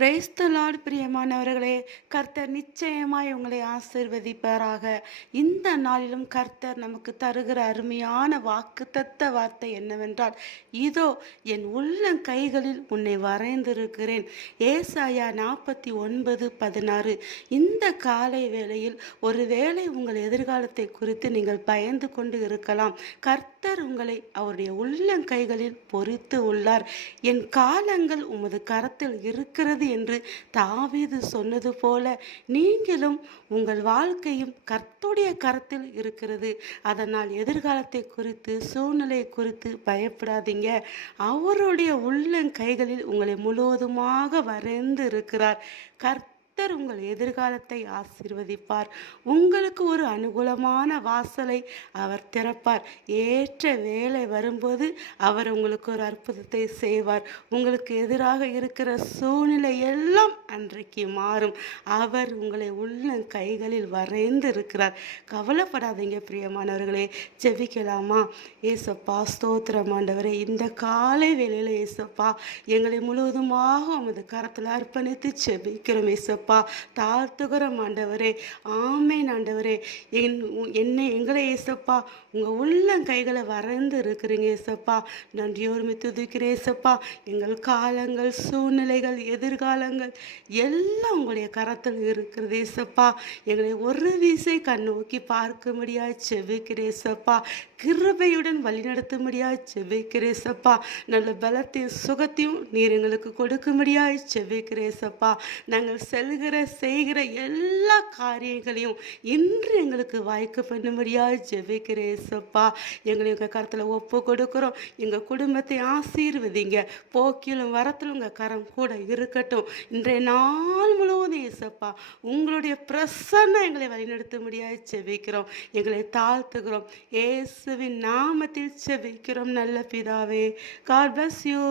Praise the Lord பிரியமானவர்களே, கர்த்தர் நிச்சயமாய் உங்களை ஆசீர்வதிப்பாராக. இந்த நாளிலும் கர்த்தர் நமக்கு தருகிற அருமையான வாக்குத்தத்த வார்த்தை என்னவென்றால், இதோ என் உள்ளங்கைகளில் உன்னை வரைந்திருக்கிறேன். ஏசாயா 49:16. இந்த காலை வேளையில் ஒருவேளை உங்கள் எதிர்காலத்தை குறித்து நீங்கள் பயந்து கொண்டு இருக்கலாம். கர்த்தர் உங்களை அவருடைய உள்ளங்கைகளில் பொறித்து உள்ளார். என் காலங்கள் உமது கரத்தில் இருக்கிறது என்று தாவீது சொன்னது போல நீங்களும் உங்கள் வாழ்க்கையும் கர்த்தருடைய கரத்தில் இருக்கிறது. அதனால் எதிர்காலத்தை குறித்து சூழ்நிலை குறித்து பயப்படாதீங்க. அவருடைய உள்ளங்கைகளில் உங்களை முழுவதுமாக வரைந்து இருக்கிறார். கர்த்தர் உங்கள் எதிர்காலத்தை ஆசீர்வதிப்பார். உங்களுக்கு ஒரு அனுகூலமான வாசலை அவர் திறப்பார். ஏற்ற வேலை வரும்போது அவர் உங்களுக்கு ஒரு அற்புதத்தை செய்வார். உங்களுக்கு எதிராக இருக்கிற சூழ்நிலை எல்லாம் அன்றைக்கு மாறும். அவர் உங்களை உள்ளங்கைகளில் வரைந்து இருக்கிறார். கவலைப்படாதீங்க பிரியமானவர்களே. ஜெபிக்கலாமா? ஏசப்பா, ஸ்தோத்திரம் ஆண்டவரே. இந்த காலை வேளையில் ஏசப்பா, எங்களை முழுவதுமாக உமது கரத்தில் அர்ப்பணித்து ஜெபிக்கிறோம் ஏசப்பா. தாழ்த்துகிறோம் ஆண்டவரே. ஆமேன் ஆண்டவரே. எங்களை ஏசப்பா உங்கள் உள்ளங்கைகளை வரைந்து இருக்கிறீங்க ஏசப்பா. நன்றியோர்மை துதிக்கிறேன் ஏசப்பா. எங்கள் காலங்கள், சூழ்நிலைகள், எதிர்காலங்கள் எல்லாம் உங்களுடைய கரத்தில் இருக்கிறது ஏசப்பா. எங்களை ஒரு வீசை கண்ணோக்கி பார்க்க முடியாது செபிக்கிறேன் ஏசப்பா. கிருபையுடன் வழிநடத்த முடியாது செபிக்கிறேன் ஏசப்பா. நல்ல பலத்தையும் சுகத்தையும் நீர் எங்களுக்கு கொடுக்க முடியாது செபிக்கிறேன் ஏசப்பா. நாங்கள் செய்கிற எல்லா காரியங்களையும் இன்று எங்களுக்கு வாய்க்க பண்ண முடியாது ஜெபிக்கிறேன் ஏசப்பா. எங்களை உங்கள் கரத்தில் ஒப்பு கொடுக்குறோம். எங்கள் குடும்பத்தை ஆசீர்வதிங்க. போக்கிலும் வரத்திலும் உங்கள் கரம் கூட இருக்கட்டும். இன்றைய நாள் முழுவதும் ஏசப்பா உங்களுடைய பிரசன்னம் எங்களை வழிநடத்த முடியாது ஜெபிக்கிறோம். எங்களை தாழ்த்துகிறோம். இயேசுவின் நாமத்தில் ஜெபிக்கிறோம் நல்ல பிதாவே. God bless you.